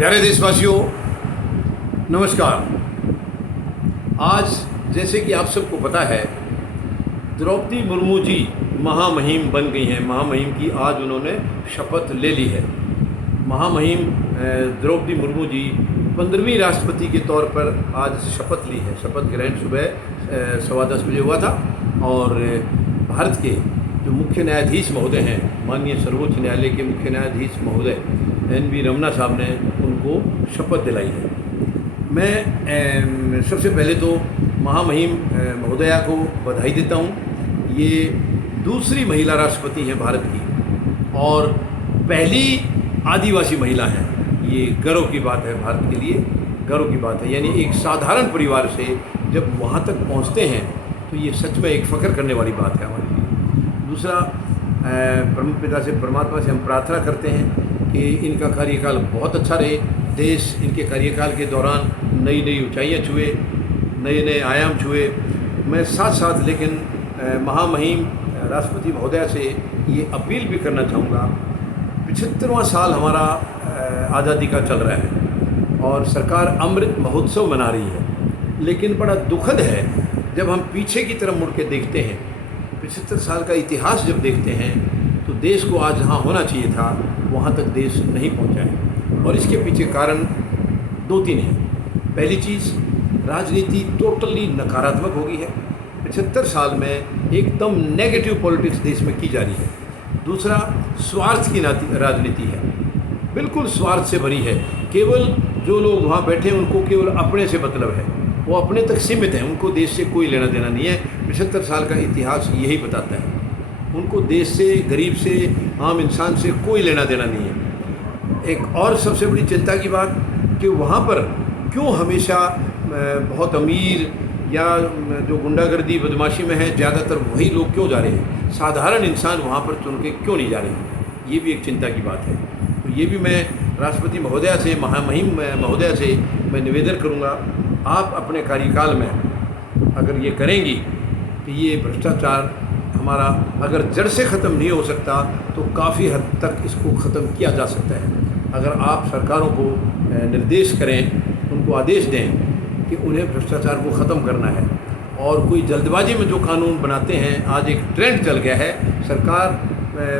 प्यारे देशवासियों, नमस्कार। आज जैसे कि आप सबको पता है, द्रौपदी मुर्मू जी महामहिम बन गई हैं। महामहिम की आज उन्होंने शपथ ले ली है। महामहिम द्रौपदी मुर्मू जी 15वीं राष्ट्रपति के तौर पर आज शपथ ली है। शपथ ग्रहण सुबह 10:15 बजे हुआ था और भारत के जो मुख्य न्यायाधीश महोदय हैं, माननीय सर्वोच्च न्यायालय के मुख्य न्यायाधीश महोदय NV रमन्ना साहब ने उनको शपथ दिलाई है। मैं सबसे पहले तो महामहिम महोदया को बधाई देता हूँ। ये दूसरी महिला राष्ट्रपति हैं भारत की और पहली आदिवासी महिला हैं। ये गर्व की बात है, भारत के लिए गर्व की बात है। यानी एक साधारण परिवार से जब वहाँ तक पहुँचते हैं तो ये सच में एक फ़ख्र करने वाली बात है हमारे लिए। दूसरा, परमपिता से, परमात्मा से हम प्रार्थना करते हैं कि इनका कार्यकाल बहुत अच्छा रहे। देश इनके कार्यकाल के दौरान नई नई ऊंचाइयां छुए, नए नए आयाम छुए। मैं साथ साथ लेकिन महामहिम राष्ट्रपति महोदया से ये अपील भी करना चाहूँगा। 75वां साल हमारा आज़ादी का चल रहा है और सरकार अमृत महोत्सव मना रही है, लेकिन बड़ा दुखद है जब हम पीछे की तरफ मुड़ के देखते हैं। 75 साल का इतिहास जब देखते हैं तो देश को आज जहाँ होना चाहिए था वहाँ तक देश नहीं पहुँचा है और इसके पीछे कारण 2-3 हैं। पहली चीज़, राजनीति टोटली नकारात्मक हो गई है। 75 साल में एकदम नेगेटिव पॉलिटिक्स देश में की जा रही है। दूसरा, स्वार्थ की राजनीति है, बिल्कुल स्वार्थ से भरी है। केवल जो लोग वहाँ बैठे हैं उनको केवल अपने से मतलब है, वो अपने तक सीमित हैं, उनको देश से कोई लेना देना नहीं है। 75 साल का इतिहास यही बताता है। उनको देश से, गरीब से, आम इंसान से कोई लेना देना नहीं है। एक और सबसे बड़ी चिंता की बात कि वहाँ पर क्यों हमेशा बहुत अमीर या जो गुंडागर्दी बदमाशी में है ज़्यादातर वही लोग क्यों जा रहे हैं, साधारण इंसान वहाँ पर चुन के क्यों नहीं जा रहे हैं, ये भी एक चिंता की बात है। तो ये भी मैं राष्ट्रपति महोदया से, महामहिम महोदया से मैं निवेदन करूँगा, आप अपने कार्यकाल में अगर ये करेंगी कि ये भ्रष्टाचार हमारा अगर जड़ से ख़त्म नहीं हो सकता तो काफ़ी हद तक इसको ख़त्म किया जा सकता है। अगर आप सरकारों को निर्देश करें, उनको आदेश दें कि उन्हें भ्रष्टाचार को ख़त्म करना है और कोई जल्दबाजी में जो कानून बनाते हैं, आज एक ट्रेंड चल गया है सरकार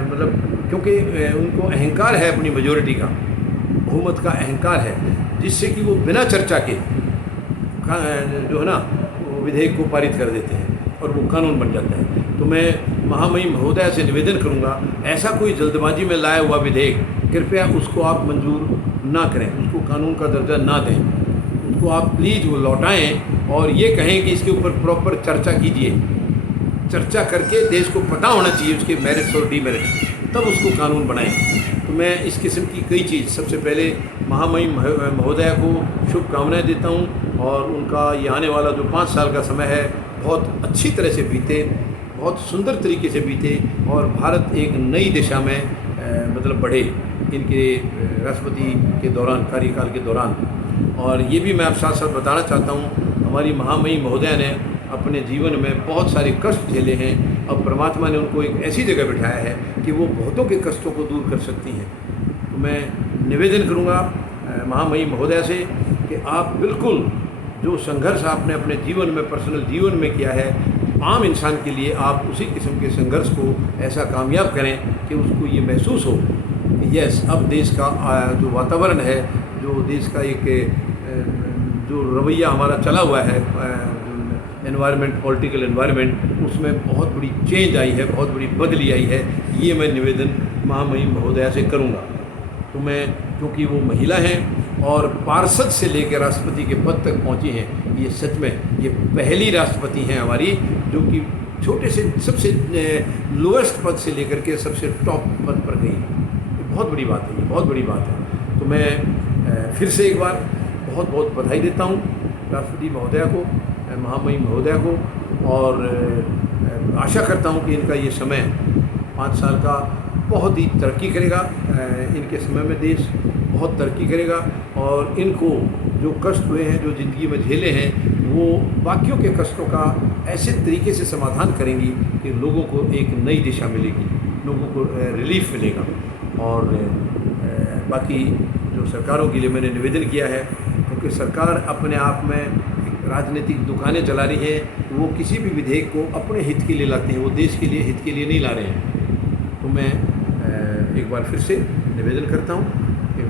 मतलब क्योंकि उनको अहंकार है, अपनी मेजॉरिटी का, बहुमत का अहंकार है, जिससे कि वो बिना चर्चा के जो है ना वो विधेयक को पारित कर देते हैं और वो कानून बन जाता है। तो मैं महामहिम महोदया से निवेदन करूंगा, ऐसा कोई जल्दबाजी में लाया हुआ विधेयक कृपया उसको आप मंजूर ना करें, उसको कानून का दर्जा ना दें, उसको आप प्लीज़ वो लौटाएं और ये कहें कि इसके ऊपर प्रॉपर चर्चा कीजिए। चर्चा करके देश को पता होना चाहिए उसके मेरिट्स और डीमेरिट्स, तब उसको कानून बनाएं। तो मैं इस किस्म की कई चीज़, सबसे पहले महामहिम महोदया को शुभकामनाएँ देता हूँ और उनका ये आने वाला जो 5 साल का समय है बहुत अच्छी तरह से बीते, बहुत सुंदर तरीके से बीते और भारत एक नई दिशा में मतलब बढ़े इनके राष्ट्रपति के दौरान, कार्यकाल के दौरान। और ये भी मैं आप साथ साथ बताना चाहता हूँ, हमारी महामहिम महोदया ने अपने जीवन में बहुत सारे कष्ट झेले हैं। अब परमात्मा ने उनको एक ऐसी जगह बिठाया है कि वो बहुतों के कष्टों को दूर कर सकती हैं। तो मैं निवेदन करूँगा महामहिम महोदया से कि आप बिल्कुल जो संघर्ष आपने अपने जीवन में, पर्सनल जीवन में किया है, आम इंसान के लिए आप उसी किस्म के संघर्ष को ऐसा कामयाब करें कि उसको ये महसूस हो यस, अब देश का जो वातावरण है, जो देश का एक जो रवैया हमारा चला हुआ है, एनवायरनमेंट, पॉलिटिकल एनवायरनमेंट, उसमें बहुत बड़ी चेंज आई है, बहुत बड़ी बदली आई है। ये मैं निवेदन महामहिम महोदया से करूँगा। तो मैं, क्योंकि वो महिला हैं और पार्षद से लेकर राष्ट्रपति के पद तक पहुंची हैं, ये सच में ये पहली राष्ट्रपति हैं हमारी जो कि छोटे से सबसे लोएस्ट पद से लेकर के सबसे टॉप पद पर गई। ये बहुत बड़ी बात है, ये बहुत बड़ी बात है। तो मैं फिर से एक बार बहुत बहुत बधाई देता हूँ राष्ट्रपति महोदया को, महामहिम महोदया को, और आशा करता हूँ कि इनका ये समय 5 साल का बहुत ही तरक्की करेगा। इनके समय में देश बहुत तरक्की करेगा और इनको जो कष्ट हुए हैं, जो ज़िंदगी में झेले हैं, वो बाकियों के कष्टों का ऐसे तरीके से समाधान करेंगी कि लोगों को एक नई दिशा मिलेगी, लोगों को रिलीफ मिलेगा। और बाकी जो सरकारों के लिए मैंने निवेदन किया है, क्योंकि सरकार अपने आप में एक राजनीतिक दुकानें चला रही है, वो किसी भी विधेयक को अपने हित के लिए लाते हैं, वो देश के लिए हित के लिए नहीं ला रहे हैं। तो मैं एक बार फिर से निवेदन करता हूँ कि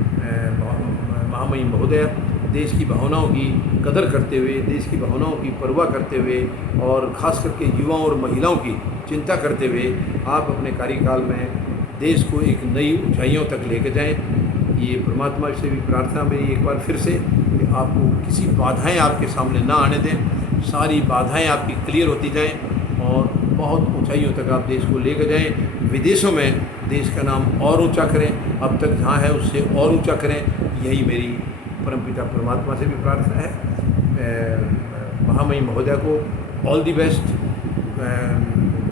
महामहिम महोदया देश की भावनाओं की कदर करते हुए, देश की भावनाओं की परवाह करते हुए और ख़ास करके युवाओं और महिलाओं की चिंता करते हुए आप अपने कार्यकाल में देश को एक नई ऊंचाइयों तक लेकर जाएं। ये परमात्मा से भी प्रार्थना मेरी एक बार फिर से कि आपको किसी बाधाएं आपके सामने ना आने दें, सारी बाधाएं आपकी क्लियर होती जाएं और बहुत ऊंचाइयों तक आप देश को लेकर जाएं। विदेशों में देश का नाम और ऊंचा करें, अब तक जहाँ है उससे और ऊंचा करें। यही मेरी परमपिता परमात्मा से भी प्रार्थना है। महामहिम महोदया को all the best,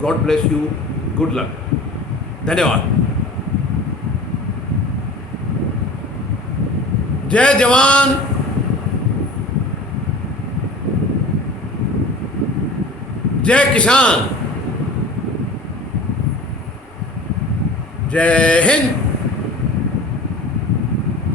God bless you, good luck, धन्यवाद। जय जवान, जय किसान, जय हिंद।